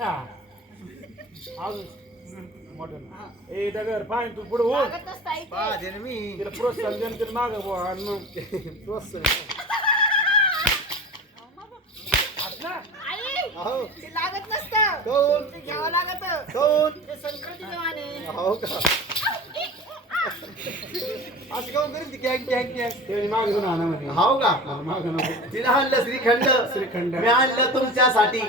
हा. मोठं ए दगर पाय तू पुढे हो. पाहते ना मी. तिला प्रोत्साहन देणं तिला मागं बुवा आणि मग प्रोत्साहन. हो ते लागत नसतं. कोण? ते घ्यावं लागत. कोण? ते संक्रांतीचे वाणे हो का? असं काऊन करीत ती गॅंग गॅंग गॅंग त्याने मागं जाऊन आणा म्हणे. हाव का मला मागं नको तिला आणलं श्रीखंड श्रीखंड. मी आणलं तुमच्यासाठी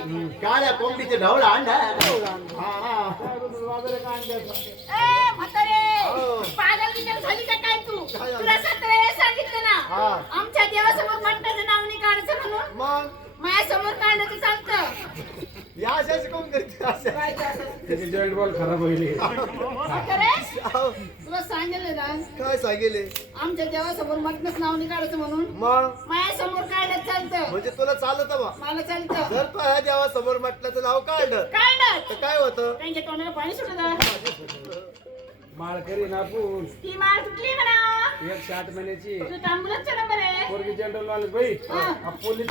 काळ्या कोंबडीचे ढवळा आणला हा हा बाजारात काय आणलं? ए म्हातारे हो. पागल बिगल झाली का काय तू काय झालं? तुला वेळेस सांगितलं ना हा. आमच्या देवासमोर मंटाचं नाव नाही काढायचं म्हणून मग माझ्यासमोर काढलं तर चालतं या अशाच कोण करते अशा काय ते असं? त्याचे जॉईंट बॉल खराब होईल. तुला सांगितलं ना काय सांगेले? आमच्या देवासमोर मटणच नाव नाही काढायचं म्हणून. मग? माझ्यासमोर काढलं चालतं. म्हणजे तुला चालत बा मला चालतं. जर तो ह्या देवा समोर म्हटलं तर नाव काढलं काढलं. तर काय होतं? त्यांच्या तोंडाला पाणी सुटलं. माळ करी ना आपण. ती माळ तुटली म्हणा. एकशे आठ महिन्याची. तुझा नंबर आहे. पोरगी जनरल वाले बाई. पोलीस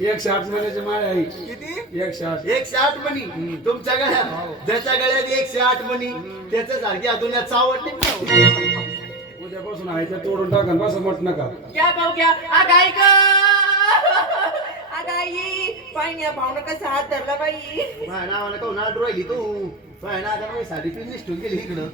एकशे आठ महिन्याची माळ आहे. किती? एकशे आठ एकशे आठ मणी? तुमच्या गळ्यात? ज्याच्या गळ्यात एकशे आठ मणी त्याच्या सारखी अजून चावट नाही उद्यापासून आहे ते तोडून टाका बस म्हट नका. क्या भाऊ पाहिजे भावना कसा हात धरला बाई. नावानं काहून आड राहिली तू? माझ्या नावानं साडी पिन निष्ठून गेली इकडं.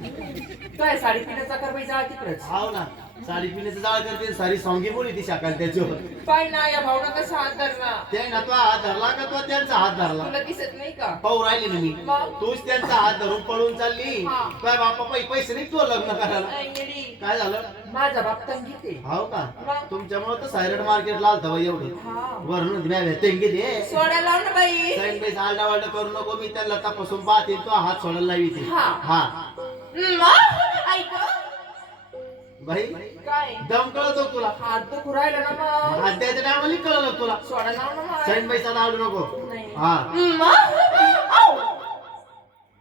काय साडी पिण्याचा कर बाई जा तिकडच. हाव ना. साडी पिण्याचं जाळ करते सारी सॉंगी बोली ती शाकाल त्याच्यावर. पाय ना या भावना कसा हात धरला? ते ना तो हात धरला का तो त्यांचा हात धरला? तुला दिसत नाही का? पाहू राहिली ना मी. मग? तूच त्यांचा हात धरून पळून चालली. हा. काय बापा पै पैसे नाही तू लग्न करायला? ऐ येडी. काय झालं? माझा बाप तंगीत आहे हाव का? तुमच्यामुळे तर सायरड मार्केट लाल तवा एवढं. हा. वरून तेंगी दे. सोडा लाव ना बाई. साईड बाई आलडा वालडा करू नको मी त्यांना तपासून पाहते तो हात सोडायला लावी ते. हा. हा. हम्म, आ? बाई काय? दम कळतो तुला. हात दुखू राहिला ना मग हात द्यायच्या टायमाला कळलं तुला. सोडा लाव ना मग. साईड बाईचा आवडू नको. नाही. हा. हम्म, आ? आऊ.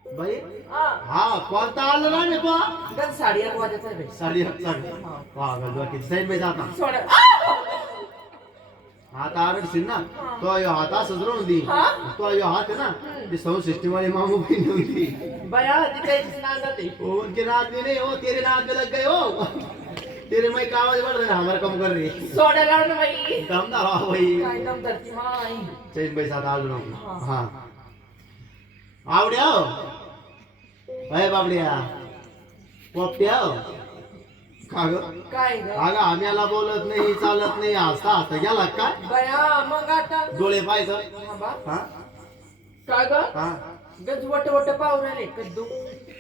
बाई. हा. कोणता आलं ना रे तो? गं, साडी एक वाजायचा आहे बाई. साडी वा बाई जाता. सोडा. आ! आता आरडशील ना तो यो हात असंच राहून दे हा? तो यो हात आहे ना ते सौ सिस्टम वाली मामू बहीण होती बया तिच्या इथे नांदात आहे. ओ उनके नाक में नहीं हो तेरे नाक में लग गए हो तेरे मैं का आवाज बढ़ रहा है हमारा कम कर रही सोडा लाव ना बाई दम ना रहा भाई काय दम धरती माई चैन पैसा आलू नको हा. हा आवड्या हो अय बाबड्या पोपट्या का ग काय ग? अगं आम्हाला बोलत नाही चालत नाही हसता हसता गेला काय बया मग आता? डोळे पाहायचं थांबा. हा? का ग? हा. गज वट वट पाहू राहिले कद्दू.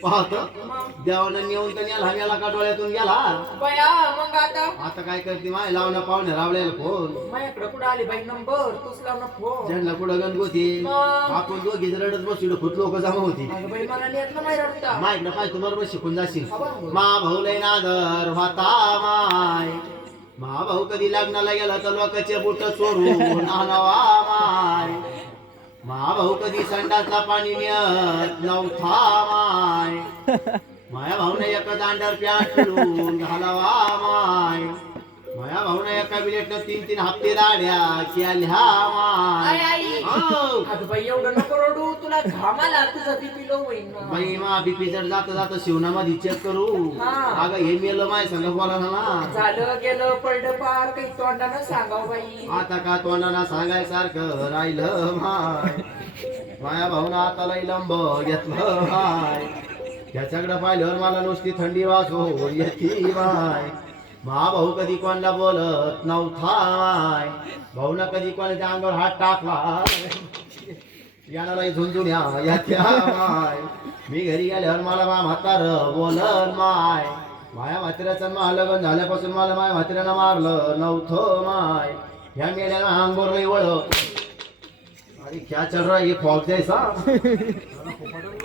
पाहतो. मग? देवानं नेऊन तर नेला गेला का डोळ्यातून गेला? बया मग आता? आता काय करते माय? लावणं पाहुणे रावल्याला फोन. माझ्याकडे कुठं आली बाई? नंबर? तूच लाव ना फोन. ज्यांना कुठं गणगोती? आपण दोघी रडत बसलो खूप लोक जमा होती. नेत ना माय पाय तुम्हाला बस शिकून जाशील. मा भाऊ लय नादर होता माय. मा भाऊ कधी लग्नाला गेला तर लोकांचे बुट चोरून आणावा माय. मा भाऊ कधी संडासला पाणी नेत नव्हता माय. माया भाऊने एका दांडावर प्याट घालावा माय. माया भाऊने एका बिलेटनं तीन तीन हप्ते लाड्या केल्या माय हो. बाई एवढं नको रडू. तुला घामाला तुझा बीपी लो. बाई मा बीपी जर जात जात शिवनामध्ये चेक करू. हा. अगं हे मेलं माय संग बोला ना. झालं गेलं पडलं पार. काही तोंडानं सांगाव बाई. आता का तोंडाना सांगायसारखं राहिलं माय? माया भाऊन आता लई लंब घेतलं माय. त्याच्याकडे पाहिल्यावर मला नुसती थंडी वाजो येती माय. महाभाऊ कधी कोणाला बोलत नव्हताय? माय भाऊना कधी कोणाच्या अंगावर हात टाकला याला झुंजून या माय. मी घरी गेल्यावर मला मा म्हातार बोलत माय. माया म्हाताऱ्याचं मा लग्न झाल्यापासून मला माया म्हाताऱ्यानं मारलं नव्हतं माय. ह्या मेल्यानं अंगोर लई वळ अरे क्या चल रहा ये फॉग जैसा